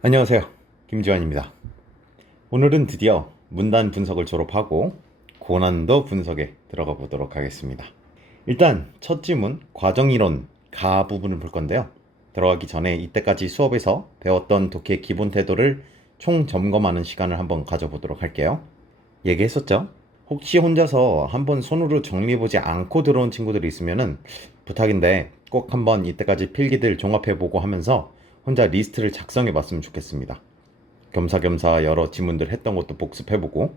안녕하세요. 김지환입니다. 오늘은 드디어 문단 분석을 졸업하고 고난도 분석에 들어가 보도록 하겠습니다. 일단 첫 지문 과정이론 가 부분을 볼 건데요. 들어가기 전에 이때까지 수업에서 배웠던 독해 기본 태도를 총 점검하는 시간을 한번 가져보도록 할게요. 얘기했었죠? 혹시 혼자서 한번 손으로 정리해보지 않고 들어온 친구들이 있으면은 부탁인데 꼭 한번 이때까지 필기들 종합해보고 하면서 혼자 리스트를 작성해봤으면 좋겠습니다. 겸사겸사 여러 지문들 했던 것도 복습해보고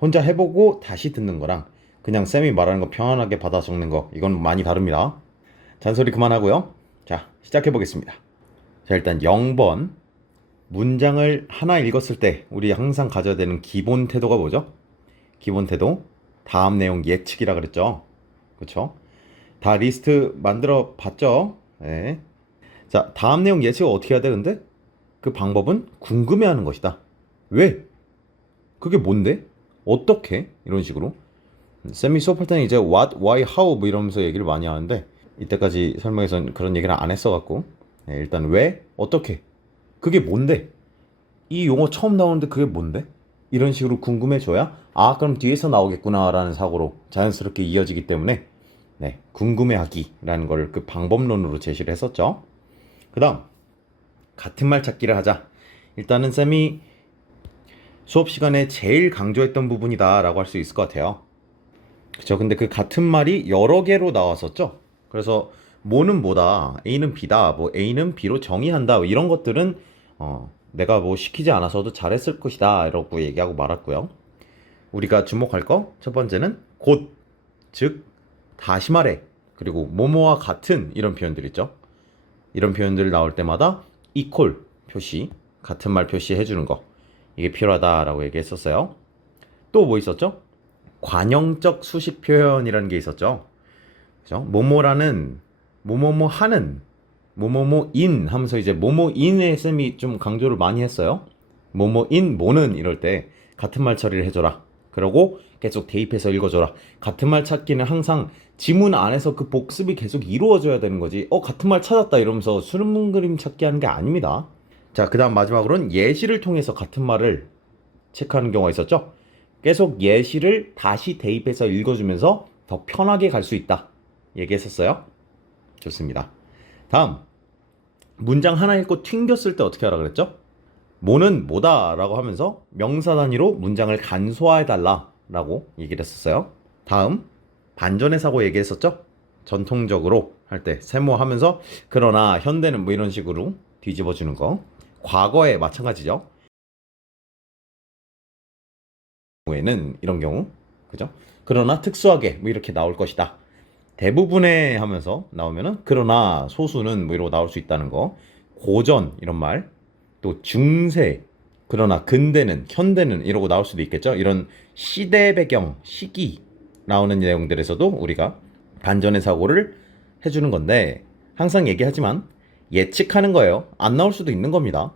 혼자 해보고 다시 듣는 거랑 그냥 쌤이 말하는 거 편안하게 받아 적는 거 이건 많이 다릅니다. 잔소리 그만하고요. 자, 시작해보겠습니다. 자, 일단 0번 문장을 하나 읽었을 때 우리 항상 가져야 되는 기본 태도가 뭐죠? 기본 태도 다음 내용 예측이라 그랬죠. 그쵸? 다 리스트 만들어 봤죠? 네. 자, 다음 내용 예측을 어떻게 해야 돼 근데? 그 방법은 궁금해하는 것이다. 왜? 그게 뭔데? 어떻게? 이런 식으로. 쌤이 수업할 때는 이제 what, why, how 뭐 이러면서 얘기를 많이 하는데 이때까지 설명에서는 그런 얘기를 안 했어갖고 네, 일단 왜? 어떻게? 그게 뭔데? 이 용어 처음 나오는데 그게 뭔데? 이런 식으로 궁금해줘야 아 그럼 뒤에서 나오겠구나 라는 사고로 자연스럽게 이어지기 때문에 네, 궁금해하기라는 걸 그 방법론으로 제시를 했었죠. 그 다음 같은 말 찾기를 하자. 일단은 쌤이 수업 시간에 제일 강조했던 부분이다 라고 할 수 있을 것 같아요. 그쵸. 근데 그 같은 말이 여러 개로 나왔었죠. 그래서 뭐는 뭐다, A는 B다, 뭐 A는 B로 정의한다, 뭐 이런 것들은 내가 뭐 시키지 않아서도 잘했을 것이다 이라고 얘기하고 말았고요. 우리가 주목할 거 첫 번째는 곧, 즉, 다시 말해, 그리고 뭐뭐와 같은 이런 표현들 있죠. 이런 표현들 나올 때마다 equal 표시, 같은 말 표시해 주는 거 이게 필요하다라고 얘기했었어요. 또 뭐 있었죠? 관형적 수식 표현이라는 게 있었죠. 그죠? 뭐뭐라는 뭐뭐뭐 하는 뭐뭐뭐인 하면서 이제 뭐뭐인의 쌤이 좀 강조를 많이 했어요. 뭐뭐인 뭐는 이럴 때 같은 말 처리를 해줘라. 그러고 계속 대입해서 읽어줘라. 같은 말 찾기는 항상 지문 안에서 그 복습이 계속 이루어져야 되는 거지. 같은 말 찾았다 이러면서 수능 그림 찾기 하는 게 아닙니다. 자, 그 다음 마지막으로는 예시를 통해서 같은 말을 체크하는 경우가 있었죠. 계속 예시를 다시 대입해서 읽어주면서 더 편하게 갈 수 있다. 얘기했었어요. 좋습니다. 다음, 문장 하나 읽고 튕겼을 때 어떻게 하라 그랬죠? 뭐는 뭐다 라고 하면서 명사 단위로 문장을 간소화해달라 라고 얘기를 했었어요. 다음, 반전의 사고 얘기했었죠? 전통적으로 할 때 세모하면서 그러나 현대는 뭐 이런 식으로 뒤집어주는 거. 과거에 마찬가지죠. 경우에는 이런 경우, 그죠? 그러나 특수하게 뭐 이렇게 나올 것이다. 대부분의 하면서 나오면은 그러나 소수는 뭐 이러고 나올 수 있다는 거. 고전 이런 말, 또 중세, 그러나 근대는 현대는 이러고 나올 수도 있겠죠. 이런 시대 배경, 시기 나오는 내용들에서도 우리가 반전의 사고를 해주는 건데 항상 얘기하지만 예측하는 거예요. 안 나올 수도 있는 겁니다.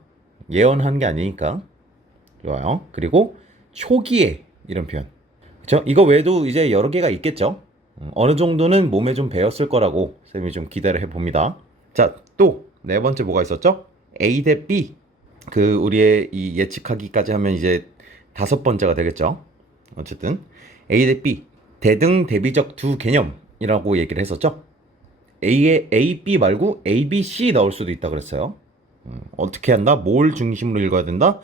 예언하는 게 아니니까. 좋아요. 그리고 초기에 이런 표현. 그쵸? 이거 외에도 이제 여러 개가 있겠죠? 어느 정도는 몸에 좀 배웠을 거라고 쌤이 좀 기대를 해봅니다. 자, 또 네 번째 뭐가 있었죠? A 대 B. 그 우리의 이 예측하기까지 하면 이제 다섯 번째가 되겠죠? 어쨌든 A 대 B. 대등 대비적 두 개념이라고 얘기를 했었죠? A에 A, B 말고 A, B, C 나올 수도 있다 그랬어요. 어떻게 한다? 뭘 중심으로 읽어야 된다?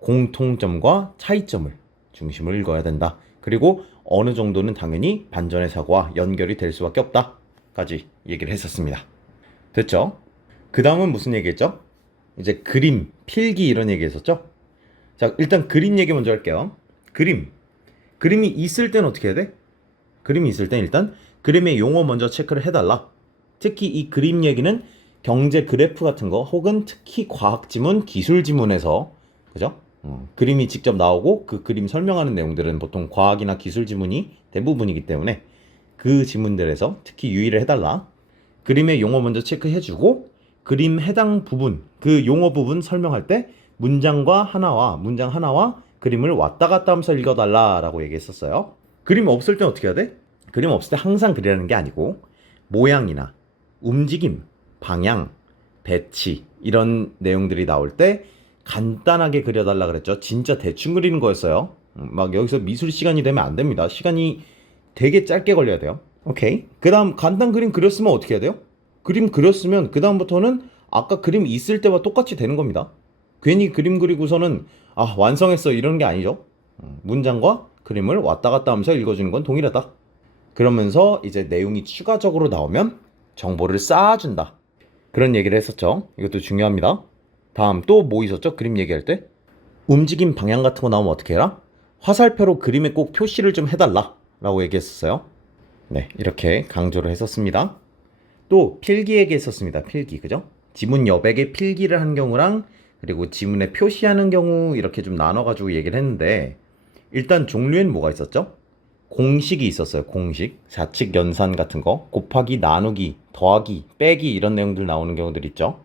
공통점과 차이점을 중심으로 읽어야 된다. 그리고 어느 정도는 당연히 반전의 사고와 연결이 될 수밖에 없다까지 얘기를 했었습니다. 됐죠? 그 다음은 무슨 얘기했죠? 이제 그림, 필기 이런 얘기 했었죠? 자, 일단 그림 얘기 먼저 할게요. 그림. 그림이 있을 땐 어떻게 해야 돼? 그림이 있을 땐 일단 그림의 용어 먼저 체크를 해달라. 특히 이 그림 얘기는 경제 그래프 같은 거 혹은 특히 과학 지문, 기술 지문에서 그죠? 그림이 직접 나오고 그 그림 설명하는 내용들은 보통 과학이나 기술 지문이 대부분이기 때문에 그 지문들에서 특히 유의를 해달라. 그림의 용어 먼저 체크해주고 그림 해당 부분, 그 용어 부분 설명할 때 문장 하나와 그림을 왔다 갔다 하면서 읽어달라라고 얘기했었어요. 그림 없을 때 어떻게 해야 돼? 그림 없을 때 항상 그리라는 게 아니고 모양이나 움직임, 방향, 배치 이런 내용들이 나올 때 간단하게 그려달라 그랬죠. 진짜 대충 그리는 거였어요. 막 여기서 미술 시간이 되면 안 됩니다. 시간이 되게 짧게 걸려야 돼요. 오케이. 그 다음 간단 그림 그렸으면 어떻게 해야 돼요? 그림 그렸으면 그 다음부터는 아까 그림 있을 때와 똑같이 되는 겁니다. 괜히 그림 그리고서는 아 완성했어 이러는 게 아니죠. 문장과 그림을 왔다 갔다 하면서 읽어주는 건 동일하다. 그러면서 이제 내용이 추가적으로 나오면 정보를 쌓아준다. 그런 얘기를 했었죠. 이것도 중요합니다. 다음 또 뭐 있었죠? 그림 얘기할 때 움직임 방향 같은 거 나오면 어떻게 해라? 화살표로 그림에 꼭 표시를 좀 해달라 라고 얘기했었어요. 네, 이렇게 강조를 했었습니다. 또 필기 얘기했었습니다. 필기, 그죠? 지문 여백에 필기를 한 경우랑 그리고 지문에 표시하는 경우 이렇게 좀 나눠가지고 얘기를 했는데 일단 종류엔 뭐가 있었죠? 공식이 있었어요. 공식, 사칙, 연산 같은 거, 곱하기, 나누기, 더하기, 빼기 이런 내용들 나오는 경우들 있죠.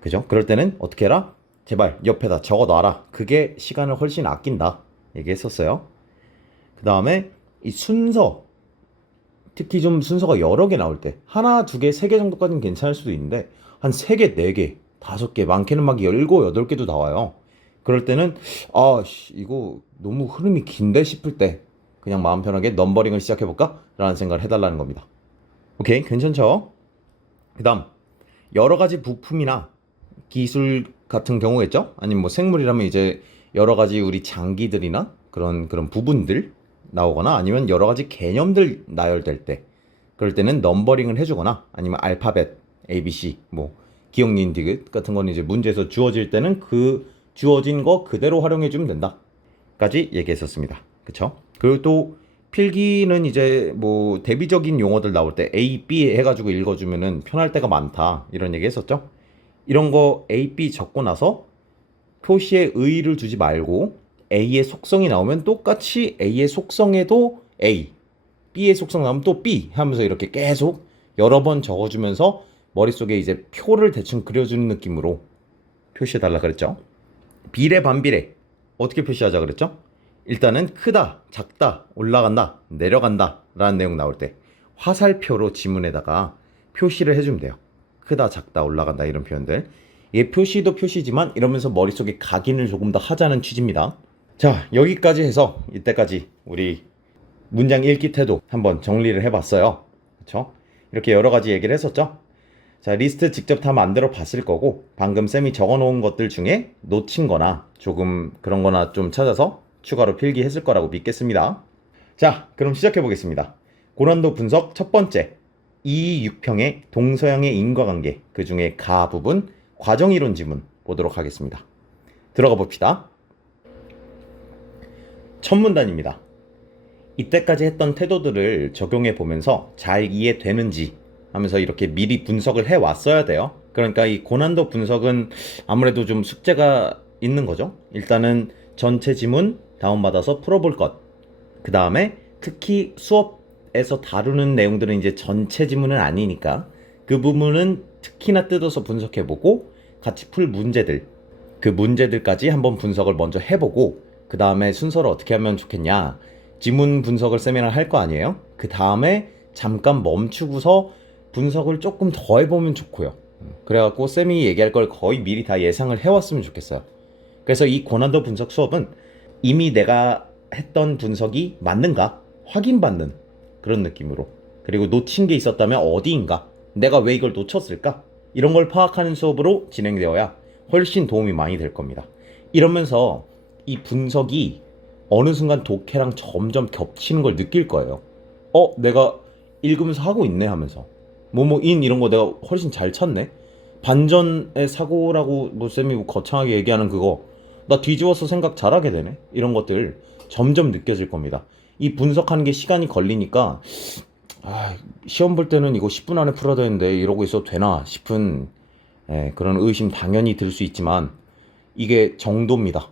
그죠? 그럴 때는 어떻게 해라? 제발 옆에다 적어놔라. 그게 시간을 훨씬 아낀다. 얘기했었어요. 그 다음에 이 순서, 특히 좀 순서가 여러 개 나올 때 하나, 두 개, 세 개 정도까지는 괜찮을 수도 있는데 한 세 개, 네 개, 다섯 개, 많게는 막 17, 8개도 나와요. 그럴 때는 아, 이거 너무 흐름이 긴데 싶을 때 그냥 마음 편하게 넘버링을 시작해볼까? 라는 생각을 해달라는 겁니다. 오케이, 괜찮죠? 그 다음 여러 가지 부품이나 기술 같은 경우겠죠? 아니면 뭐 생물이라면 이제 여러 가지 우리 장기들이나 그런 부분들 나오거나 아니면 여러 가지 개념들 나열될 때 그럴 때는 넘버링을 해주거나 아니면 알파벳 ABC 뭐 기억 니은 디귿 같은 거는 이제 문제에서 주어질 때는 그 주어진 거 그대로 활용해주면 된다 까지 얘기했었습니다. 그쵸? 그리고 또 필기는 이제 뭐 대비적인 용어들 나올 때 A, B 해가지고 읽어주면은 편할 때가 많다 이런 얘기 했었죠. 이런 거 A, B 적고 나서 표시에 의의를 두지 말고 A의 속성이 나오면 똑같이 A의 속성에도 A, B의 속성 나오면 또 B 하면서 이렇게 계속 여러 번 적어주면서 머릿속에 이제 표를 대충 그려주는 느낌으로 표시해달라 그랬죠. 비례, 반비례 어떻게 표시하자 그랬죠? 일단은 크다, 작다, 올라간다, 내려간다 라는 내용 나올 때 화살표로 지문에다가 표시를 해주면 돼요. 크다, 작다, 올라간다 이런 표현들. 이게 표시도 표시지만 이러면서 머릿속에 각인을 조금 더 하자는 취지입니다. 자, 여기까지 해서 이때까지 우리 문장 읽기 태도 한번 정리를 해봤어요. 그쵸? 이렇게 여러 가지 얘기를 했었죠. 자, 리스트 직접 다 만들어 봤을 거고 방금 쌤이 적어 놓은 것들 중에 놓친 거나 조금 그런 거나 좀 찾아서 추가로 필기했을 거라고 믿겠습니다. 자, 그럼 시작해 보겠습니다. 고난도 분석 첫 번째, 이육평의 동서양의 인과관계, 그 중에 가 부분 과정이론 지문 보도록 하겠습니다. 들어가 봅시다. 첫 문단입니다. 이때까지 했던 태도들을 적용해 보면서 잘 이해되는지 하면서 이렇게 미리 분석을 해 왔어야 돼요. 그러니까 이 고난도 분석은 아무래도 좀 숙제가 있는 거죠. 일단은 전체 지문 다운받아서 풀어볼 것. 그 다음에 특히 수업에서 다루는 내용들은 이제 전체 지문은 아니니까 그 부분은 특히나 뜯어서 분석해보고 같이 풀 문제들, 그 문제들까지 한번 분석을 먼저 해보고 그 다음에 순서를 어떻게 하면 좋겠냐. 지문 분석을 세미나를 할 거 아니에요? 그 다음에 잠깐 멈추고서 분석을 조금 더 해보면 좋고요. 그래갖고 쌤이 얘기할 걸 거의 미리 다 예상을 해왔으면 좋겠어요. 그래서 이 고난도 분석 수업은 이미 내가 했던 분석이 맞는가 확인받는 그런 느낌으로, 그리고 놓친 게 있었다면 어디인가, 내가 왜 이걸 놓쳤을까, 이런 걸 파악하는 수업으로 진행되어야 훨씬 도움이 많이 될 겁니다. 이러면서 이 분석이 어느 순간 독해랑 점점 겹치는 걸 느낄 거예요. 내가 읽으면서 하고 있네 하면서 뭐뭐인 이런 거 내가 훨씬 잘 찾네. 반전의 사고라고 뭐 쌤이 거창하게 얘기하는 그거 나 뒤집어서 생각 잘하게 되네. 이런 것들 점점 느껴질 겁니다. 이 분석하는 게 시간이 걸리니까 시험 볼 때는 이거 10분 안에 풀어야 되는데 이러고 있어도 되나 싶은 그런 의심 당연히 들 수 있지만 이게 정도입니다.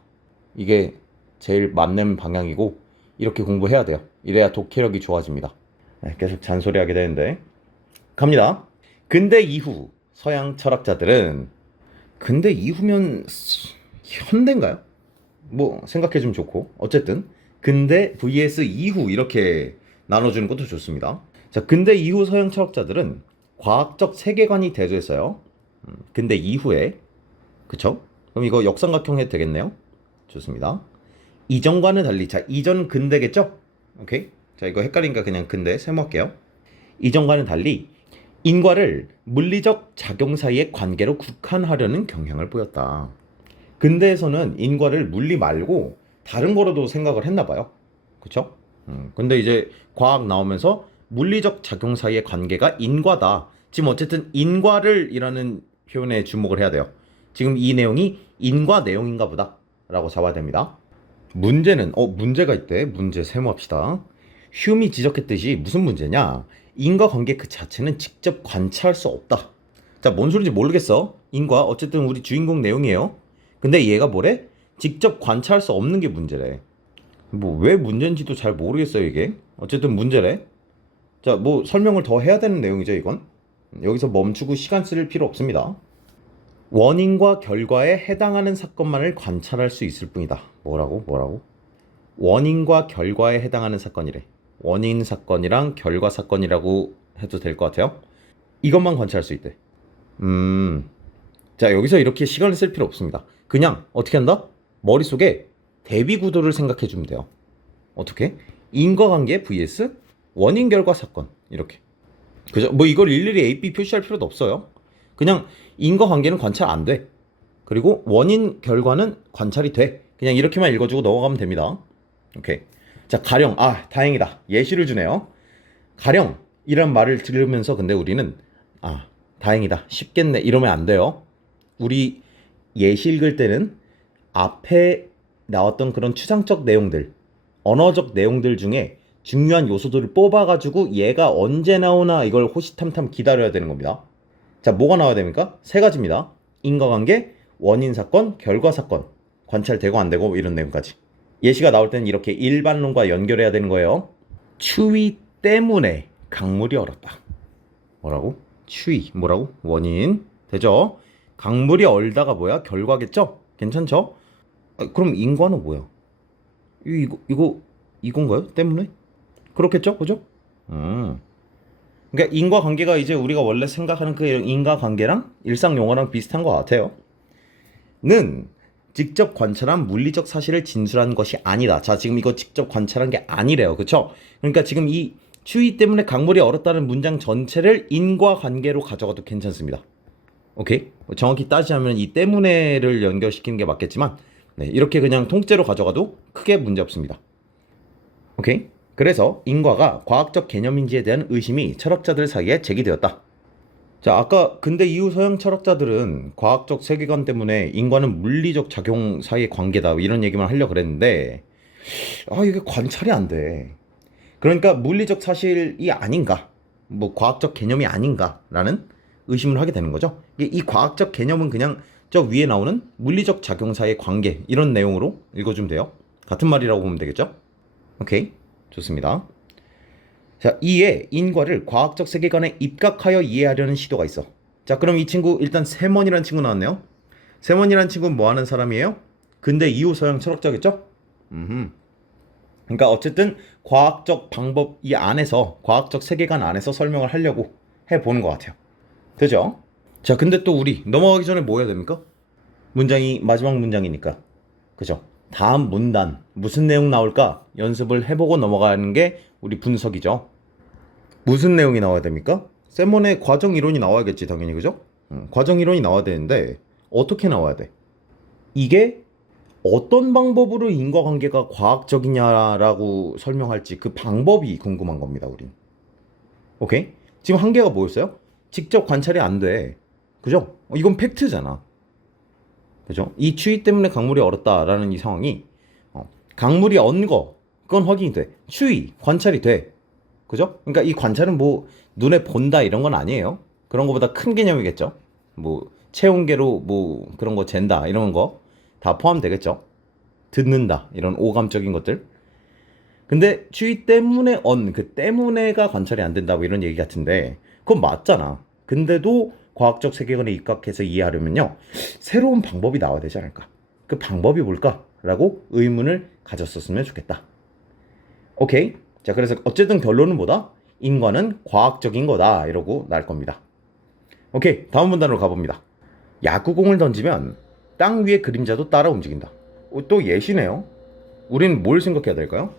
이게 제일 맞는 방향이고 이렇게 공부해야 돼요. 이래야 독해력이 좋아집니다. 계속 잔소리하게 되는데 갑니다. 근대 이후 서양 철학자들은, 근대 이후면 현대인가요? 뭐 생각해주면 좋고, 어쨌든 근대 vs 이후 이렇게 나눠주는 것도 좋습니다. 자, 근대 이후 서양 철학자들은 과학적 세계관이 대두했어요. 근대 이후에, 그쵸? 그럼 이거 역삼각형 해도 되겠네요. 좋습니다. 이전과는 달리, 자, 이전 근대겠죠? 오케이. 자, 이거 헷갈리니까 그냥 근대 세모할게요. 이전과는 달리 인과를 물리적 작용 사이의 관계로 국한하려는 경향을 보였다. 근대에서는 인과를 물리 말고 다른 거로도 생각을 했나 봐요. 그쵸? 근데 이제 과학 나오면서 물리적 작용 사이의 관계가 인과다. 지금 어쨌든 인과를 이라는 표현에 주목을 해야 돼요. 지금 이 내용이 인과 내용인가 보다 라고 잡아야 됩니다. 문제는 문제가 있대. 문제 세모합시다. 휴미 지적했듯이 무슨 문제냐? 인과관계 그 자체는 직접 관찰할 수 없다. 자, 뭔 소리인지 모르겠어. 인과 어쨌든 우리 주인공 내용이에요. 근데 얘가 뭐래? 직접 관찰할 수 없는 게 문제래. 뭐 왜 문제인지도 잘 모르겠어요 이게. 어쨌든 문제래. 자, 뭐 설명을 더 해야 되는 내용이죠 이건. 여기서 멈추고 시간 쓸 필요 없습니다. 원인과 결과에 해당하는 사건만을 관찰할 수 있을 뿐이다. 뭐라고? 원인과 결과에 해당하는 사건이래. 원인 사건이랑 결과 사건이라고 해도 될 것 같아요. 이것만 관찰할 수 있대. 자, 여기서 이렇게 시간을 쓸 필요 없습니다. 그냥 어떻게 한다? 머릿속에 대비 구도를 생각해 주면 돼요. 어떻게? 인과관계 vs 원인 결과 사건 이렇게. 그죠? 뭐 이걸 일일이 A, B 표시할 필요도 없어요. 그냥 인과관계는 관찰 안 돼. 그리고 원인 결과는 관찰이 돼. 그냥 이렇게만 읽어주고 넘어가면 됩니다. 오케이. 자, 가령, 다행이다. 예시를 주네요. 가령 이란 말을 들으면서 근데 우리는 다행이다. 쉽겠네. 이러면 안 돼요. 우리 예시 읽을 때는 앞에 나왔던 그런 추상적 내용들, 언어적 내용들 중에 중요한 요소들을 뽑아가지고 얘가 언제 나오나 이걸 호시탐탐 기다려야 되는 겁니다. 자, 뭐가 나와야 됩니까? 세 가지입니다. 인과관계, 원인사건, 결과사건. 관찰되고 안 되고 이런 내용까지. 예시가 나올 때는 이렇게 일반론과 연결해야 되는 거예요. 추위 때문에 강물이 얼었다. 뭐라고? 추위. 뭐라고? 원인. 되죠? 강물이 얼다가 뭐야? 결과겠죠? 괜찮죠? 그럼 인과는 뭐야? 이건가요? 때문에? 그렇겠죠? 그죠? 그러니까 인과관계가 이제 우리가 원래 생각하는 그 인과관계랑 일상 용어랑 비슷한 것 같아요. 는 직접 관찰한 물리적 사실을 진술한 것이 아니다. 자, 지금 이거 직접 관찰한 게 아니래요. 그쵸? 그러니까 지금 이 추위 때문에 강물이 얼었다는 문장 전체를 인과관계로 가져가도 괜찮습니다. 오케이? 정확히 따지자면 이 때문에를 연결시키는 게 맞겠지만 이렇게 그냥 통째로 가져가도 크게 문제 없습니다. 오케이? 그래서 인과가 과학적 개념인지에 대한 의심이 철학자들 사이에 제기되었다. 자, 아까 근대 이후 서양 철학자들은 과학적 세계관 때문에 인과는 물리적 작용 사이의 관계다 이런 얘기만 하려고 그랬는데 이게 관찰이 안 돼. 그러니까 물리적 사실이 아닌가, 뭐 과학적 개념이 아닌가라는 의심을 하게 되는 거죠. 이 과학적 개념은 그냥 저 위에 나오는 물리적 작용 사이의 관계 이런 내용으로 읽어주면 돼요. 같은 말이라고 보면 되겠죠. 오케이, 좋습니다. 자, 이에 인과를 과학적 세계관에 입각하여 이해하려는 시도가 있어. 자, 그럼 이 친구 일단 세먼이라는 친구 나왔네요. 세먼이라는 친구는 뭐 하는 사람이에요? 근대 이후 서양 철학자겠죠? 그러니까 어쨌든 과학적 방법 이 안에서, 과학적 세계관 안에서 설명을 하려고 해보는 것 같아요. 되죠? 자, 근데 또 우리 넘어가기 전에 뭐 해야 됩니까? 문장이 마지막 문장이니까. 그죠? 다음 문단 무슨 내용 나올까 연습을 해보고 넘어가는 게 우리 분석이죠. 무슨 내용이 나와야 됩니까? 세몬의 과정 이론이 나와야겠지 당연히. 그죠? 과정 이론이 나와야 되는데 어떻게 나와야 돼? 이게 어떤 방법으로 인과관계가 과학적이냐라고 설명할지 그 방법이 궁금한 겁니다 우린. 오케이? 지금 한계가 뭐였어요? 직접 관찰이 안 돼. 그죠? 이건 팩트잖아. 그죠? 이 추위 때문에 강물이 얼었다라는 이 상황이 강물이 얼은 거 그건 확인이 돼. 추위 관찰이 돼. 그죠? 그러니까 이 관찰은 뭐 눈에 본다 이런 건 아니에요. 그런 거보다 큰 개념이겠죠. 뭐 체온계로 뭐 그런 거 잰다 이런 거 다 포함되겠죠. 듣는다 이런 오감적인 것들. 근데 추위 때문에 그 때문에가 관찰이 안 된다 뭐 이런 얘기 같은데 그건 맞잖아. 근데도 과학적 세계관에 입각해서 이해하려면요 새로운 방법이 나와야 되지 않을까. 그 방법이 뭘까? 라고 의문을 가졌었으면 좋겠다. 오케이? 자, 그래서 어쨌든 결론은 뭐다? 인과는 과학적인 거다 이러고 날 겁니다. 오케이, 다음 문단으로 가봅니다. 야구공을 던지면 땅 위의 그림자도 따라 움직인다. 또 예시네요. 우리는 뭘 생각해야 될까요?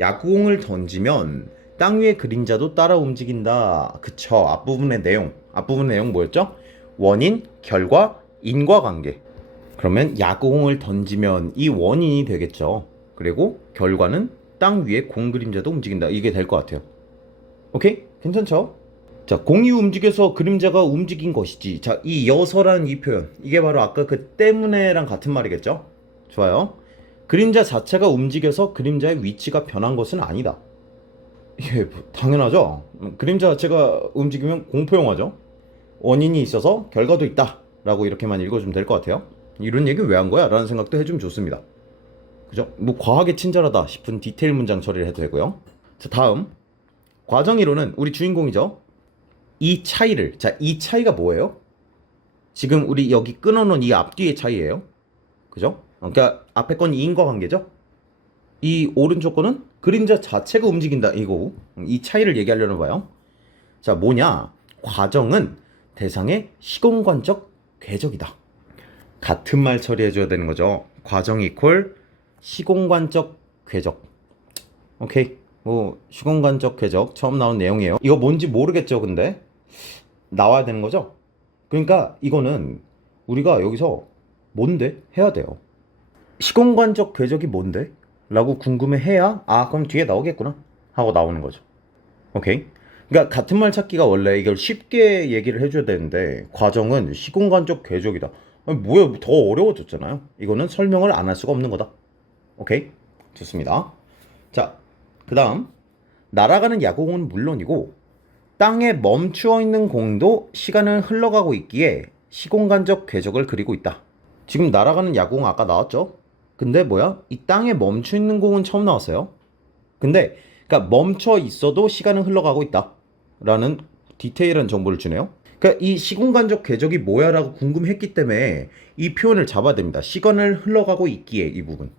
야구공을 던지면 땅 위의 그림자도 따라 움직인다. 그쵸. 앞부분의 내용 뭐였죠? 원인, 결과, 인과관계. 그러면 야구공을 던지면 이 원인이 되겠죠. 그리고 결과는 땅 위에 공 그림자도 움직인다. 이게 될 것 같아요. 오케이? 괜찮죠? 자, 공이 움직여서 그림자가 움직인 것이지. 자, 이 여서라는 이 표현. 이게 바로 아까 그 때문에랑 같은 말이겠죠? 좋아요. 그림자 자체가 움직여서 그림자의 위치가 변한 것은 아니다. 예, 당연하죠. 그림자 자체가 움직이면 공포영화죠. 원인이 있어서 결과도 있다. 라고 이렇게만 읽어주면 될 것 같아요. 이런 얘기 왜 한 거야? 라는 생각도 해주면 좋습니다. 그죠? 뭐 과하게 친절하다 싶은 디테일 문장 처리를 해도 되고요. 자, 다음. 과정이론은 우리 주인공이죠. 이 차이를, 자, 이 차이가 뭐예요? 지금 우리 여기 끊어놓은 이 앞뒤의 차이예요. 그죠? 그러니까 앞에 건 인과관계죠. 이 오른쪽 거는 그림자 자체가 움직인다 이거고, 이 차이를 얘기하려는 봐요. 자, 뭐냐? 과정은 대상의 시공간적 궤적이다. 같은 말 처리해줘야 되는 거죠. 과정 이퀄 시공간적 궤적. 오케이. 뭐 시공간적 궤적 처음 나온 내용이에요. 이거 뭔지 모르겠죠, 근데 나와야 되는 거죠. 그러니까 이거는 우리가 여기서 뭔데 해야 돼요. 시공간적 궤적이 뭔데? 라고 궁금해해야 그럼 뒤에 나오겠구나 하고 나오는 거죠. 오케이. 그러니까 같은 말 찾기가 원래 이걸 쉽게 얘기를 해줘야 되는데 과정은 시공간적 궤적이다. 아니, 뭐야, 더 어려워졌잖아요. 이거는 설명을 안 할 수가 없는 거다. 오케이. 좋습니다. 자, 그 다음 날아가는 야구공은 물론이고 땅에 멈추어 있는 공도 시간은 흘러가고 있기에 시공간적 궤적을 그리고 있다. 지금 날아가는 야구공 아까 나왔죠? 근데 뭐야? 이 땅에 멈춰 있는 공은 처음 나왔어요. 근데 그러니까 멈춰 있어도 시간은 흘러가고 있다 라는 디테일한 정보를 주네요. 그러니까 이 시공간적 궤적이 뭐야 라고 궁금했기 때문에 이 표현을 잡아야 됩니다. 시간을 흘러가고 있기에, 이 부분.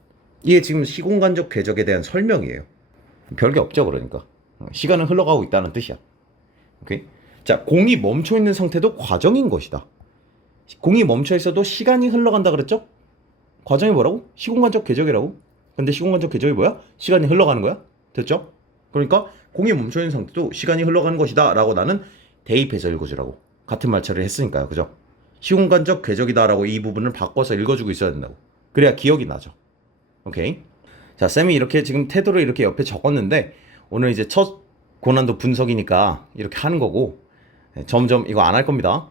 이게 지금 시공간적 궤적에 대한 설명이에요. 별게 없죠. 그러니까 시간은 흘러가고 있다는 뜻이야. 오케이? 자, 공이 멈춰 있는 상태도 과정인 것이다. 공이 멈춰 있어도 시간이 흘러간다 그랬죠? 과정이 뭐라고? 시공간적 궤적이라고. 근데 시공간적 궤적이 뭐야? 시간이 흘러가는 거야. 됐죠? 그러니까 공이 멈춰 있는 상태도 시간이 흘러가는 것이다 라고 나는 대입해서 읽어주라고. 같은 말처리를 했으니까요. 그죠? 시공간적 궤적이다 라고 이 부분을 바꿔서 읽어주고 있어야 된다고. 그래야 기억이 나죠. 오케이? 자, 쌤이 이렇게 지금 태도를 이렇게 옆에 적었는데 오늘 이제 첫 고난도 분석이니까 이렇게 하는 거고, 점점 이거 안 할 겁니다.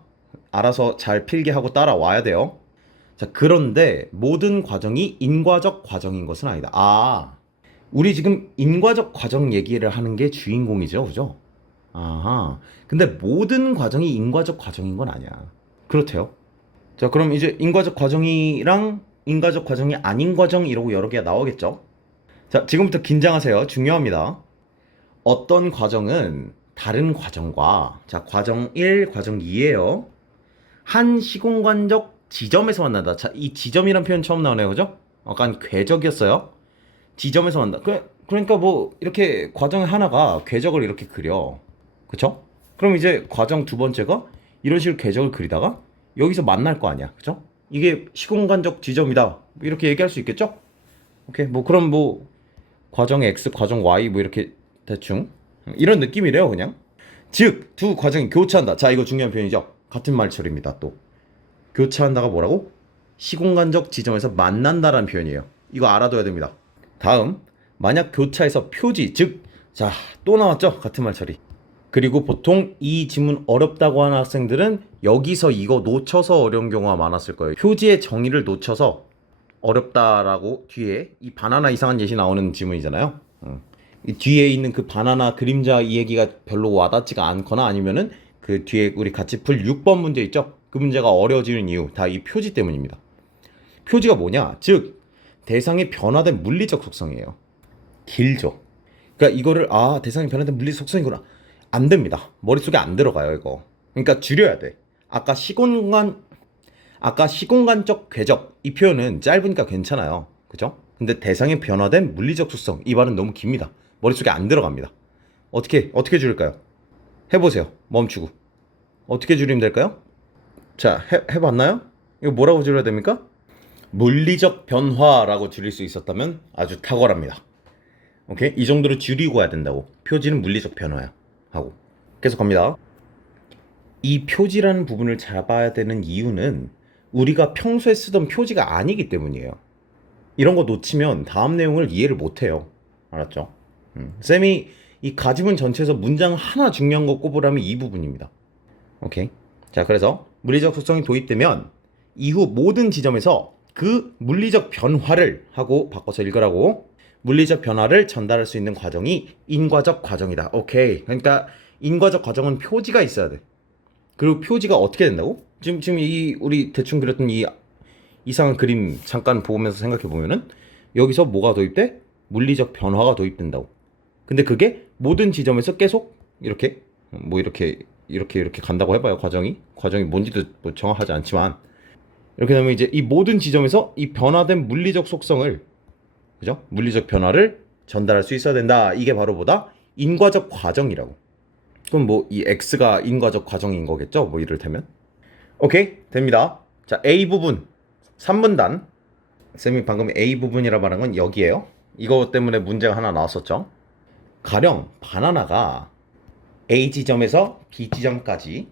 알아서 잘 필기 하고 따라와야 돼요. 자, 그런데 모든 과정이 인과적 과정인 것은 아니다. 우리 지금 인과적 과정 얘기를 하는 게 주인공이죠. 그죠? 아하. 근데 모든 과정이 인과적 과정인 건 아니야. 그렇대요. 자, 그럼 이제 인과적 과정이랑 인과적 과정이 아닌 과정 이러고 여러 개가 나오겠죠? 자, 지금부터 긴장하세요. 중요합니다. 어떤 과정은 다른 과정과, 자, 과정 1, 과정 2예요. 한 시공간적 지점에서 만난다. 자, 이 지점이란 표현 처음 나오네요. 그죠? 약간 궤적이었어요. 지점에서 만난다. 그러니까 뭐 이렇게 과정 하나가 궤적을 이렇게 그려. 그쵸? 그럼 이제 과정 두 번째가 이런 식으로 궤적을 그리다가 여기서 만날 거 아니야. 그죠? 이게 시공간적 지점이다. 이렇게 얘기할 수 있겠죠? 오케이. 뭐 그럼 뭐 과정 X, 과정 Y 뭐 이렇게 대충 이런 느낌이래요. 그냥. 즉, 두 과정이 교차한다. 자, 이거 중요한 표현이죠. 같은 말 처리입니다. 또 교차한다가 뭐라고? 시공간적 지점에서 만난다라는 표현이에요. 이거 알아둬야 됩니다. 다음, 만약 교차해서 표지, 즉, 자, 또 나왔죠? 같은 말 처리. 그리고 보통 이 지문 어렵다고 하는 학생들은 여기서 이거 놓쳐서 어려운 경우가 많았을 거예요. 표지의 정의를 놓쳐서 어렵다라고 뒤에 이 바나나 이상한 예시 나오는 지문이잖아요. 이 뒤에 있는 그 바나나 그림자 이 얘기가 별로 와닿지가 않거나 아니면은 그 뒤에 우리 같이 풀 6번 문제 있죠? 그 문제가 어려워지는 이유 다 이 표지 때문입니다. 표지가 뭐냐? 즉 대상의 변화된 물리적 속성이에요. 길죠. 그러니까 이거를 대상이 변화된 물리적 속성이구나. 안 됩니다. 머릿속에 안 들어가요, 이거. 그러니까 줄여야 돼. 아까 시공간적 궤적 이 표현은 짧으니까 괜찮아요. 그죠? 근데 대상의 변화된 물리적 속성 이 말은 너무 깁니다. 머릿속에 안 들어갑니다. 어떻게 줄일까요? 해보세요. 멈추고. 어떻게 줄이면 될까요? 자, 해봤나요? 이거 뭐라고 줄여야 됩니까? 물리적 변화라고 줄일 수 있었다면 아주 탁월합니다. 오케이? 이 정도로 줄이고 해야 된다고. 표지는 물리적 변화야. 하고. 계속 갑니다. 이 표지라는 부분을 잡아야 되는 이유는 우리가 평소에 쓰던 표지가 아니기 때문이에요. 이런 거 놓치면 다음 내용을 이해를 못해요. 알았죠? 쌤이 이 가지문 전체에서 문장 하나 중요한 거 꼽으라면 이 부분입니다. 오케이? 자, 그래서 물리적 속성이 도입되면 이후 모든 지점에서 그 물리적 변화를 하고 바꿔서 읽으라고. 물리적 변화를 전달할 수 있는 과정이 인과적 과정이다. 오케이. 그러니까 인과적 과정은 표지가 있어야 돼. 그리고 표지가 어떻게 된다고? 지금 이 우리 대충 그렸던 이 이상한 그림 잠깐 보면서 생각해 보면은 여기서 뭐가 도입돼? 물리적 변화가 도입된다고. 근데 그게 모든 지점에서 계속 이렇게 뭐 이렇게 간다고 해봐요. 과정이 뭔지도 뭐 정확하지 않지만 이렇게 되면 이제 이 모든 지점에서 이 변화된 물리적 속성을, 그죠? 물리적 변화를 전달할 수 있어야 된다. 이게 바로 뭐다? 인과적 과정이라고. 그럼 뭐 이 X가 인과적 과정인 거겠죠? 뭐 이를테면. 오케이? 됩니다. 자, A 부분 3분단. 쌤이 방금 A 부분이라 말한 건 여기에요. 이거 때문에 문제가 하나 나왔었죠. 가령 바나나가 A 지점에서 B 지점까지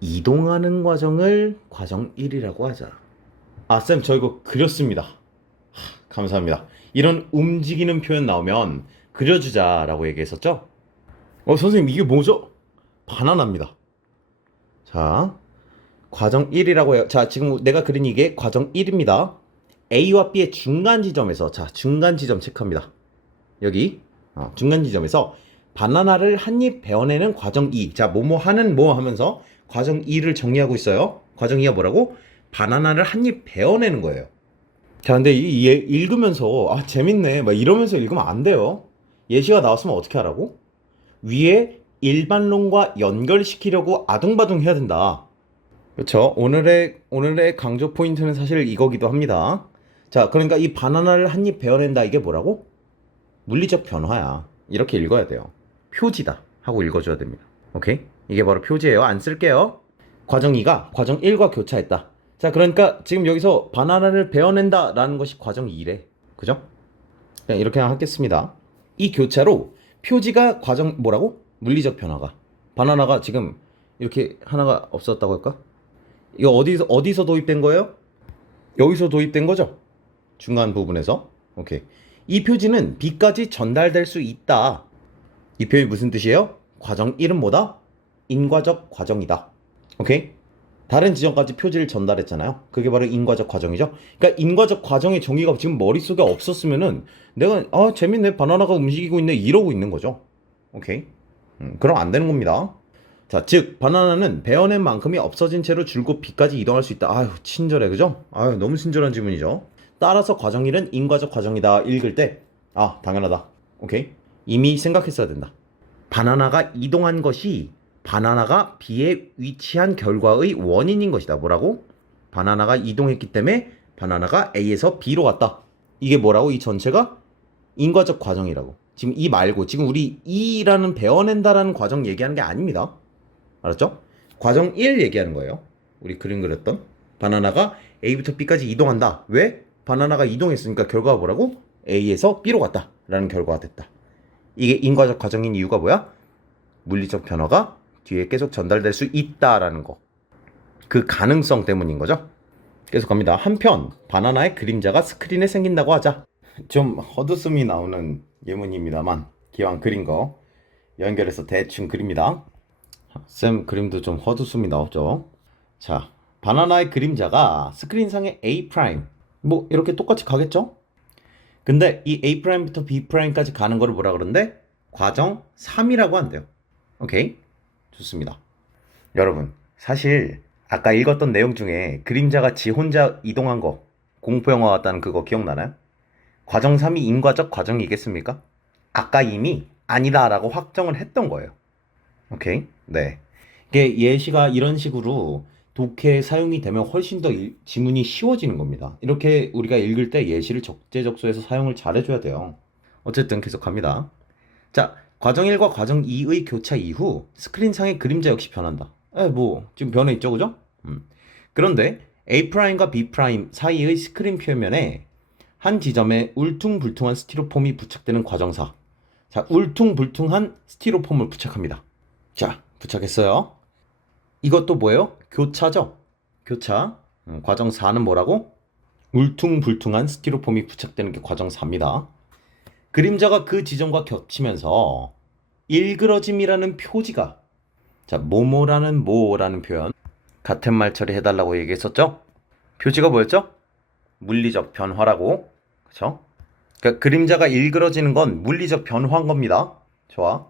이동하는 과정을 과정 1이라고 하자. 아, 쌤, 저 이거 그렸습니다. 감사합니다. 이런 움직이는 표현 나오면 그려주자라고 얘기했었죠? 선생님, 이게 뭐죠? 바나나입니다. 자, 과정 1이라고 해요. 자, 지금 내가 그린 이게 과정 1입니다. A와 B의 중간 지점에서, 자, 중간 지점 체크합니다. 여기 중간 지점에서 바나나를 한 입 베어내는 과정 2. 자, 뭐뭐 하는 뭐 하면서 과정 2를 정리하고 있어요. 과정 2가 뭐라고? 바나나를 한 입 베어내는 거예요. 자, 근데 이 읽으면서 재밌네 막 이러면서 읽으면 안 돼요. 예시가 나왔으면 어떻게 하라고? 위에 일반론과 연결시키려고 아둥바둥 해야 된다. 그렇죠? 오늘의 강조 포인트는 사실 이거기도 합니다. 자, 그러니까 이 바나나를 한 입 베어낸다, 이게 뭐라고? 물리적 변화야. 이렇게 읽어야 돼요. 표지다 하고 읽어줘야 됩니다. 오케이? 이게 바로 표지예요. 안 쓸게요. 과정 2가 과정 1과 교차했다. 자, 그러니까 지금 여기서 바나나를 베어낸다 라는 것이 과정 2래. 그죠? 그냥 이렇게 하겠습니다. 이 교차로 표지가 과정 뭐라고? 물리적 변화가. 바나나가 지금 이렇게 하나가 없었다고 할까? 이거 어디서 도입된 거예요? 여기서 도입된 거죠? 중간 부분에서. 오케이. 이 표지는 B까지 전달될 수 있다. 이 표현이 무슨 뜻이에요? 과정 1은 뭐다? 인과적 과정이다. 오케이? 다른 지점까지 표지를 전달했잖아요. 그게 바로 인과적 과정이죠. 그러니까 인과적 과정의 정의가 지금 머릿속에 없었으면은 내가 재밌네, 바나나가 움직이고 있네, 이러고 있는 거죠. 오케이? 그럼 안 되는 겁니다. 자, 즉 바나나는 베어낸 만큼이 없어진 채로 줄곧 B까지 이동할 수 있다. 아유, 친절해, 그죠? 아유, 너무 친절한 질문이죠. 따라서 과정 1은 인과적 과정이다. 읽을 때 당연하다. 오케이? 이미 생각했어야 된다. 바나나가 이동한 것이 바나나가 B에 위치한 결과의 원인인 것이다. 뭐라고? 바나나가 이동했기 때문에 바나나가 A에서 B로 갔다. 이게 뭐라고? 이 전체가 인과적 과정이라고. 지금 이 말고 지금 우리 E라는 베어낸다라는 과정 얘기하는 게 아닙니다. 알았죠? 과정 1 얘기하는 거예요. 우리 그림 그렸던 바나나가 A부터 B까지 이동한다. 왜? 바나나가 이동했으니까 결과가 뭐라고? A에서 B로 갔다 라는 결과가 됐다. 이게 인과적 과정인 이유가 뭐야? 물리적 변화가 뒤에 계속 전달될 수 있다라는 거. 그 가능성 때문인 거죠. 계속 갑니다. 한편 바나나의 그림자가 스크린에 생긴다고 하자. 좀 헛웃음이 나오는 예문입니다만 기왕 그린 거 연결해서 대충 그립니다. 쌤 그림도 좀 헛웃음이 나오죠. 자, 바나나의 그림자가 스크린상의 A', 뭐 이렇게 똑같이 가겠죠? 근데 이 A'부터 B'까지 가는 거를 뭐라 그러는데? 과정 3이라고 한대요. 오케이? 좋습니다. 여러분, 사실 아까 읽었던 내용 중에 그림자가 지 혼자 이동한 거, 공포영화 같다는 그거 기억나나요? 과정 3이 인과적 과정이겠습니까? 아까 이미 아니다라고 확정을 했던 거예요. 오케이? 네. 이게 예시가 이런 식으로 독해에 사용이 되면 훨씬 더 지문이 쉬워지는 겁니다. 이렇게 우리가 읽을 때 예시를 적재적소에서 사용을 잘해줘야 돼요. 어쨌든 계속합니다. 자, 과정 1과 과정 2의 교차 이후 스크린상의 그림자 역시 변한다. 뭐 지금 변해 있죠, 그죠? 그런데 A'과 B' 사이의 스크린 표면에 한 지점에 울퉁불퉁한 스티로폼이 부착되는 과정사. 자, 울퉁불퉁한 스티로폼을 부착합니다. 자, 부착했어요. 이것도 뭐예요? 교차죠? 교차. 과정 4는 뭐라고? 울퉁불퉁한 스티로폼이 부착되는 게 과정 4입니다. 그림자가 그 지점과 겹치면서 일그러짐이라는 표지가, 자, 뭐뭐라는 뭐라는 표현 같은 말 처리해달라고 얘기했었죠? 표지가 뭐였죠? 물리적 변화라고. 그쵸? 그러니까 그림자가 일그러지는 건 물리적 변화인 겁니다. 좋아.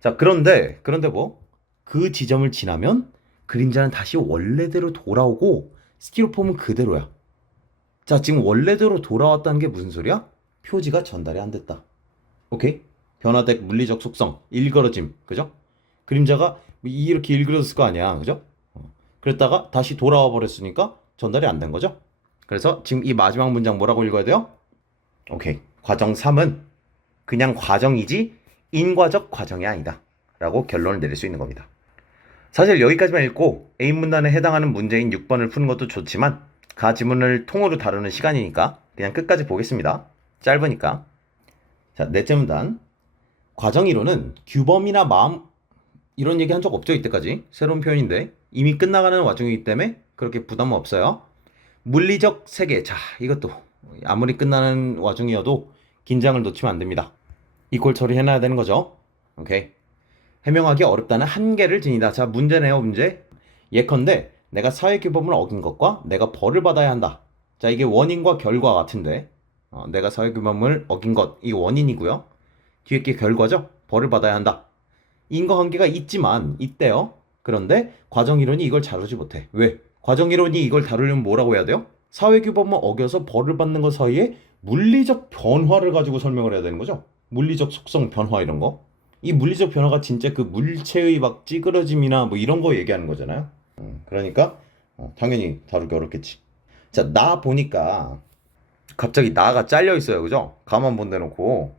자, 그런데 뭐? 그 지점을 지나면 그림자는 다시 원래대로 돌아오고 스티로폼은 그대로야. 자, 지금 원래대로 돌아왔다는 게 무슨 소리야? 표지가 전달이 안 됐다. 오케이? 변화된 물리적 속성, 일그러짐, 그죠? 그림자가 이렇게 일그러졌을 거 아니야, 그죠? 그랬다가 다시 돌아와 버렸으니까 전달이 안 된 거죠? 그래서 지금 이 마지막 문장 뭐라고 읽어야 돼요? 오케이. 과정 3은 그냥 과정이지 인과적 과정이 아니다 라고 결론을 내릴 수 있는 겁니다. 사실 여기까지만 읽고 A문단에 해당하는 문제인 6번을 푸는 것도 좋지만 가 지문을 통으로 다루는 시간이니까 그냥 끝까지 보겠습니다. 짧으니까. 자, 넷째 문단. 과정 이론은 규범이나 마음, 이런 얘기 한 적 없죠, 이때까지. 새로운 표현인데 이미 끝나가는 와중이기 때문에 그렇게 부담은 없어요. 물리적 세계. 자, 이것도 아무리 끝나는 와중이어도 긴장을 놓치면 안 됩니다. 이꼴 처리해놔야 되는 거죠. 오케이. 해명하기 어렵다는 한계를 지니다. 자, 문제네요, 문제. 예컨대 내가 사회규범을 어긴 것과 내가 벌을 받아야 한다. 자, 이게 원인과 결과 같은데 내가 사회규범을 어긴 것, 이게 원인이고요. 뒤에 게 결과죠. 벌을 받아야 한다. 인과관계가 있대요. 그런데 과정이론이 이걸 다루지 못해. 왜? 과정이론이 이걸 다루려면 뭐라고 해야 돼요? 사회규범을 어겨서 벌을 받는 것 사이에 물리적 변화를 가지고 설명을 해야 되는 거죠. 물리적 속성 변화 이런 거. 이 물리적 변화가 진짜 그 물체의 막 찌그러짐이나 뭐 이런 거 얘기하는 거잖아요. 그러니까 당연히 다루기 어렵겠지. 자, 나 보니까 갑자기 나가 잘려 있어요, 그죠? 가만 본대놓고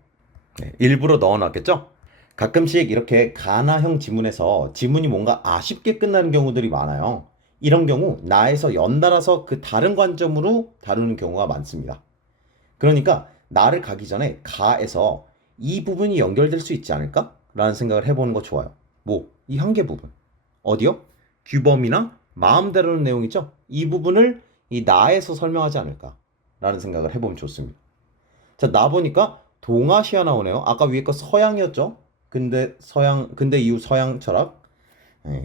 일부러 넣어놨겠죠? 가끔씩 이렇게 가나형 지문에서 지문이 뭔가 아쉽게 끝나는 경우들이 많아요. 이런 경우 나에서 연달아서 그 다른 관점으로 다루는 경우가 많습니다. 그러니까 나를 가기 전에 가에서 이 부분이 연결될 수 있지 않을까? 라는 생각을 해보는 거 좋아요. 뭐? 이 한계 부분. 어디요? 규범이나 마음대로는 내용이죠? 이 부분을 이 나에서 설명하지 않을까? 라는 생각을 해보면 좋습니다. 자, 나 보니까 동아시아 나오네요. 아까 위에 거 서양이었죠? 근데 이후 서양 철학.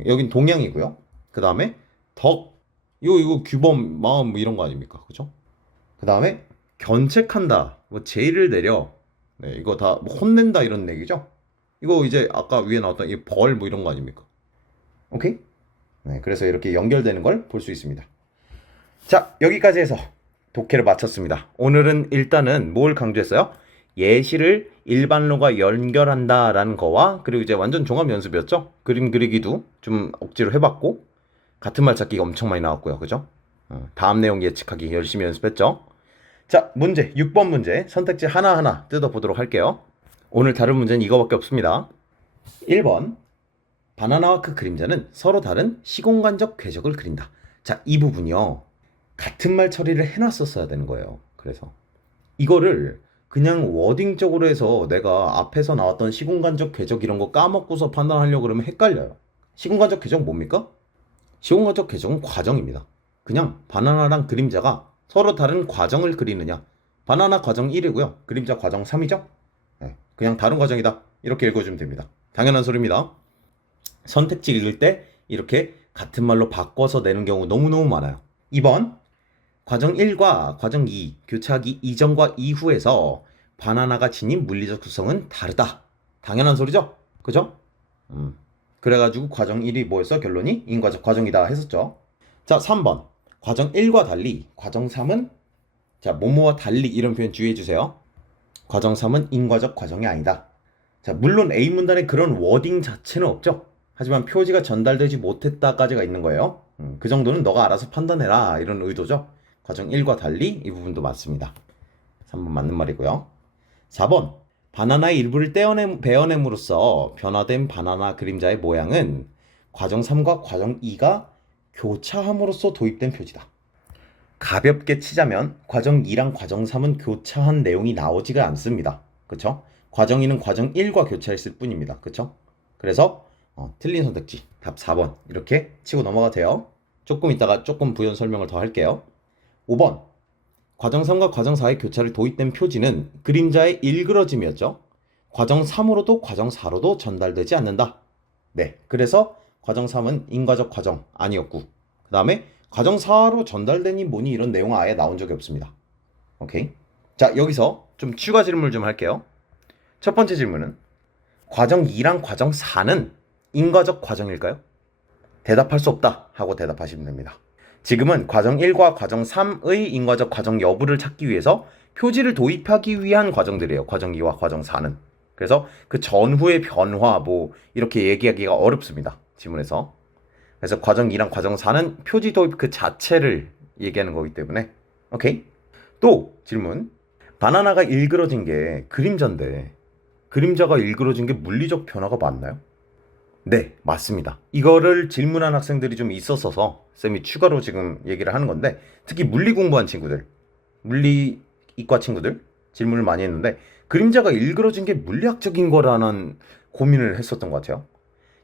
여긴 동양이고요. 그 다음에 이거 규범, 마음 뭐 이런 거 아닙니까? 그죠? 그 다음에 견책한다. 뭐 제의를 내려. 네, 이거 다 뭐 혼낸다 이런 얘기죠? 이거 이제 아까 위에 나왔던 이 벌 뭐 이런 거 아닙니까? 오케이? 네, 그래서 이렇게 연결되는 걸 볼 수 있습니다. 자, 여기까지 해서 독해를 마쳤습니다. 오늘은 일단은 뭘 강조했어요? 예시를 일반론과 연결한다라는 거와 그리고 이제 완전 종합 연습이었죠? 그림 그리기도 좀 억지로 해봤고 같은 말 찾기가 엄청 많이 나왔고요. 그죠? 다음 내용 예측하기 열심히 연습했죠? 자, 문제 6번 문제 선택지 하나하나 뜯어보도록 할게요. 오늘 다룰 문제는 이거밖에 없습니다. 1번 바나나와 그 그림자는 서로 다른 시공간적 궤적을 그린다. 자, 이 부분이요. 같은 말 처리를 해놨었어야 되는 거예요. 그래서 이거를 그냥 워딩적으로 해서 내가 앞에서 나왔던 시공간적 궤적 이런 거 까먹고서 판단하려고 그러면 헷갈려요. 시공간적 궤적 뭡니까? 시공간적 궤적은 과정입니다. 그냥 바나나랑 그림자가 서로 다른 과정을 그리느냐. 바나나 과정 1이고요. 그림자 과정 3이죠. 네, 그냥 다른 과정이다. 이렇게 읽어주면 됩니다. 당연한 소리입니다. 선택지 읽을 때 이렇게 같은 말로 바꿔서 내는 경우 너무너무 많아요. 2번 과정 1과 과정 2 교차하기 이전과 이후에서 바나나가 지닌 물리적 구성은 다르다. 당연한 소리죠? 그죠? 그래가지고 과정 1이 뭐였어? 결론이 인과적 과정이다 했었죠. 자, 3번 과정 1과 달리 과정 3은 자, 뭐뭐와 달리 이런 표현 주의해주세요. 과정 3은 인과적 과정이 아니다. 자, 물론 A문단에 그런 워딩 자체는 없죠. 하지만 표지가 전달되지 못했다까지가 있는 거예요. 그 정도는 너가 알아서 판단해라 이런 의도죠. 과정 1과 달리 이 부분도 맞습니다. 3번 맞는 말이고요. 4번 바나나의 일부를 베어냄으로써 변화된 바나나 그림자의 모양은 과정 3과 과정 2가 교차함으로써 도입된 표지다. 가볍게 치자면 과정 2랑 과정 3은 교차한 내용이 나오지가 않습니다. 그쵸? 과정 2는 과정 1과 교차했을 뿐입니다. 그쵸? 그래서 틀린 선택지 답 4번 이렇게 치고 넘어가 돼요. 조금 이따가 조금 부연 설명을 더 할게요. 5번 과정 3과 과정 4의 교차를 도입된 표지는 그림자의 일그러짐이었죠. 과정 3으로도 과정 4로도 전달되지 않는다. 네, 그래서 과정 3은 인과적 과정 아니었고 그 다음에 과정 4로 전달되니 뭐니 이런 내용은 아예 나온 적이 없습니다. 오케이. 자, 여기서 좀 추가 질문을 좀 할게요. 첫 번째 질문은 과정 2랑 과정 4는 인과적 과정일까요? 대답할 수 없다 하고 대답하시면 됩니다. 지금은 과정 1과 과정 3의 인과적 과정 여부를 찾기 위해서 표지를 도입하기 위한 과정들이에요. 과정 2와 과정 4는. 그래서 그 전후의 변화 뭐 이렇게 얘기하기가 어렵습니다. 지문에서. 그래서 과정 2랑 과정 4는 표지 도입 그 자체를 얘기하는 거기 때문에 오케이? 또 질문. 바나나가 일그러진 게 그림자인데 그림자가 일그러진 게 물리적 변화가 맞나요? 네, 맞습니다. 이거를 질문한 학생들이 좀 있었어서 쌤이 추가로 지금 얘기를 하는 건데 특히 물리 공부한 친구들, 물리 이과 친구들 질문을 많이 했는데 그림자가 일그러진 게 물리학적인 거라는 고민을 했었던 것 같아요.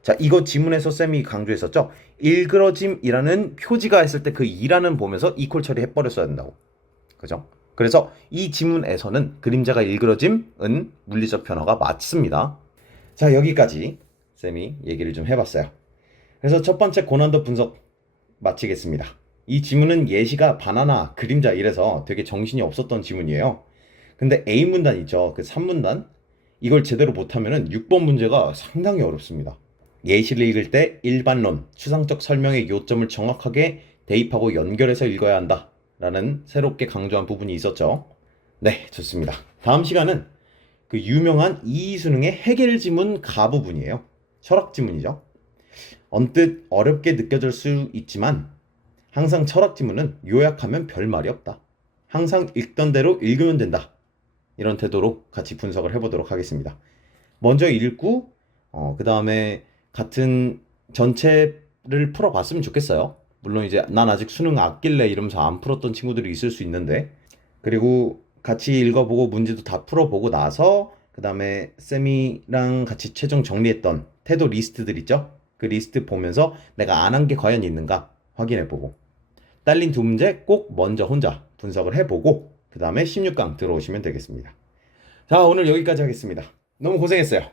자, 이거 지문에서 쌤이 강조했었죠. 일그러짐이라는 표지가 했을 때 그 이라는 보면서 이퀄 처리해버렸어야 된다고. 그죠? 그래서 이 지문에서는 그림자가 일그러짐은 물리적 변화가 맞습니다. 자, 여기까지 쌤이 얘기를 좀 해봤어요. 그래서 첫 번째 고난도 분석 마치겠습니다. 이 지문은 예시가 바나나, 그림자 이래서 되게 정신이 없었던 지문이에요. 근데 A문단 있죠. 그 3문단. 이걸 제대로 못하면은 6번 문제가 상당히 어렵습니다. 예시를 읽을 때 일반론, 추상적 설명의 요점을 정확하게 대입하고 연결해서 읽어야 한다 라는 새롭게 강조한 부분이 있었죠. 네, 좋습니다. 다음 시간은 그 유명한 이수능의 해겔 지문 가 부분이에요. 철학 지문이죠. 언뜻 어렵게 느껴질 수 있지만 항상 철학 지문은 요약하면 별 말이 없다. 항상 읽던 대로 읽으면 된다. 이런 태도로 같이 분석을 해보도록 하겠습니다. 먼저 읽고 그 다음에 같은 전체를 풀어봤으면 좋겠어요. 물론 이제 난 아직 수능 아낄래 이러면서 안 풀었던 친구들이 있을 수 있는데 그리고 같이 읽어보고 문제도 다 풀어보고 나서 그 다음에 쌤이랑 같이 최종 정리했던 태도 리스트들 있죠? 그 리스트 보면서 내가 안 한 게 과연 있는가 확인해보고 딸린 두 문제 꼭 먼저 혼자 분석을 해보고 그 다음에 16강 들어오시면 되겠습니다. 자, 오늘 여기까지 하겠습니다. 너무 고생했어요.